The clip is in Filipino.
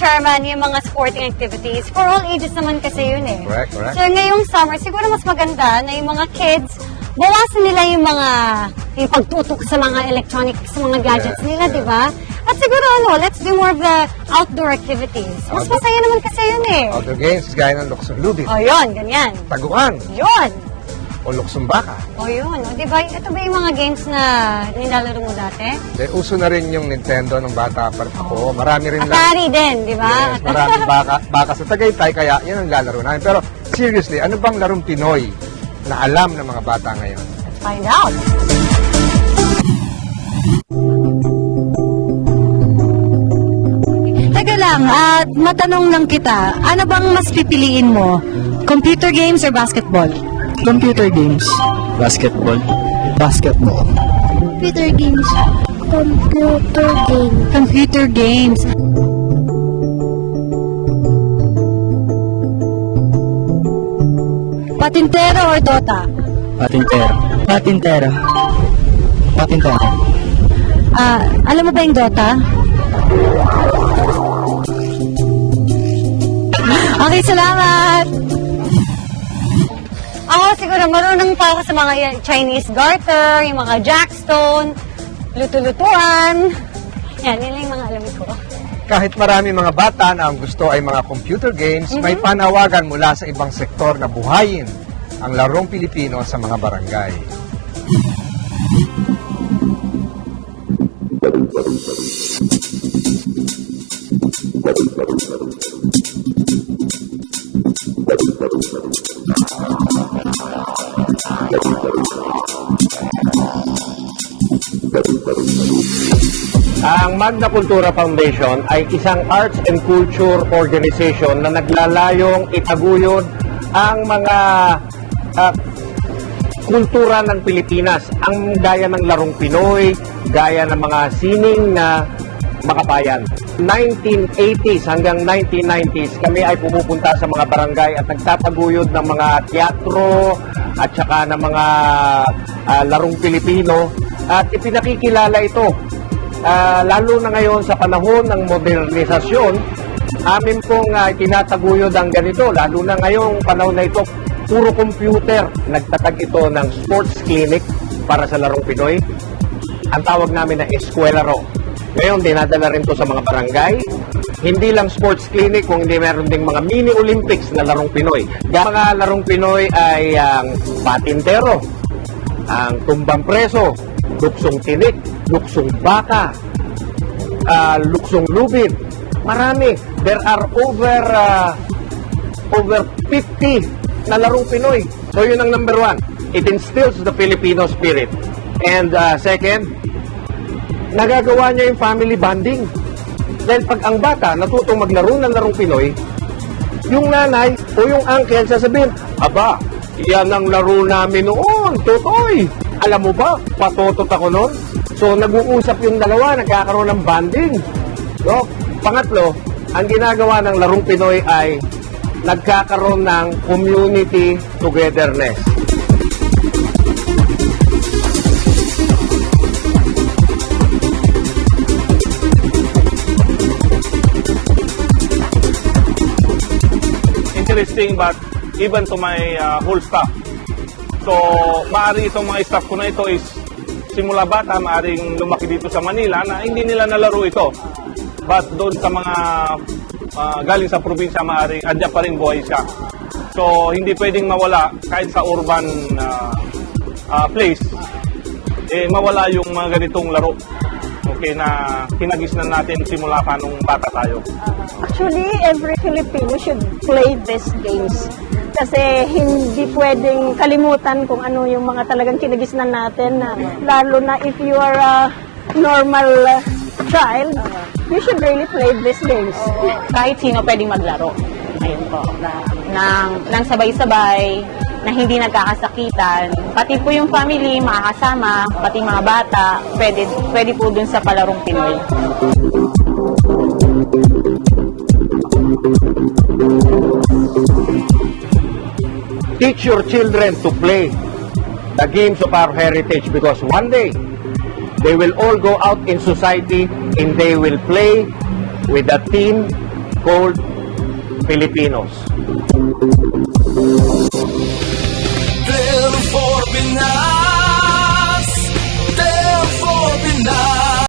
Chairman, yung mga sporting activities, for all ages naman kasi yun eh. Correct, correct. So ngayong summer, siguro mas maganda na yung mga kids, bawasan nila yung pagtutok sa mga electronic, sa mga gadgets nila, di ba? At siguro let's do more of the outdoor activities. Mas masaya naman kasi yun eh. Outdoor games, gaya ng luksong lubid, O yun, ganyan. taguan, Yun. o luksong baka. O yun. O, di ba? Ito ba yung mga games na nilalaro mo dati? Uso na rin yung Nintendo nung bata pa ako. Marami rin lang. Atari din, di ba? Yes, maraming baka sa Tagaytay, kaya yun ang lalaro namin. Pero seriously, ano bang larong Pinoy na alam ng mga bata ngayon? Let's find out. Teka lang, at matanong lang kita, ano bang mas pipiliin mo? Computer games or basketball? Computer games. Basketball. Basketball. Computer games. Computer games. Computer games. Patintero or Dota? Patintero. Patintero. Patintero. Alam mo ba yung Dota? Okay, salamat! Ako siguro marunong pa ako sa mga Chinese garter, yung mga jackstone, luto-lutuan. Yan, yun lang yung mga alam ko. Kahit marami mga bata na ang gusto ay mga computer games, may panawagan mula sa ibang sektor na buhayin ang larong Pilipino sa mga barangay. Ang Magna Cultura Foundation ay isang arts and culture organization na naglalayong itaguyod ang mga kultura ng Pilipinas, ang gaya ng larong Pinoy, gaya ng mga sining na makabayan. 1980s hanggang 1990s, kami ay pumupunta sa mga barangay at nagtataguyod ng mga teatro at saka ng mga larong Pilipino at ipinakikilala ito. Lalo na ngayon sa panahon ng modernisasyon, amin pong tinataguyod ang ganito, lalo na ngayong panahon na ito, puro computer. Nagtatag ito ng sports clinic para sa larong Pinoy. Ang tawag namin na Eskwelaro. Ngayon, dinadala rin to sa mga barangay. Hindi lang sports clinic, kung hindi meron ding mga mini Olympics na larong Pinoy. Mga larong Pinoy ay ang patintero, ang tumbang preso, luksong tinik, luksong baka, luksong lubid. Marami. There are over 50 na larong Pinoy. So yun ang number one. It instills the Filipino spirit. And second, nagagawa niya yung family bonding. Dahil pag ang bata natutong maglaro ng larong Pinoy, yung nanay o yung uncle sasabihin, aba, yan ang laro namin noon, Totoy. Alam mo ba, patotot ako noon. So, nag-uusap yung dalawa, nagkakaroon ng bonding. So, pangatlo, ang ginagawa ng larong Pinoy ay nagkakaroon ng community togetherness. Interesting, but even to my whole staff. So, maaari itong mga staff ko na ito is simula bata, maaring lumaki dito sa Manila na hindi nila nalaro ito. But doon sa mga galing sa probinsya, maaring andyan pa rin buhay siya. So, hindi pwedeng mawala kahit sa urban place, mawala yung mga ganitong laro. Okay, na kinagisnan natin simula pa nung bata tayo. Actually, every Filipino should play these games. Kasi hindi pwedeng kalimutan kung ano yung mga talagang kinagisnan natin. Lalo na if you are a normal child, you should really play these games. Kahit sino pwedeng maglaro. Ayun po. Nang sabay-sabay, na hindi nagkakasakitan. Pati po yung family, makakasama, pati mga bata, pwede po dun sa palarong Pinoy. Teach your children to play the games of our heritage because one day they will all go out in society and they will play with a team called Filipinos.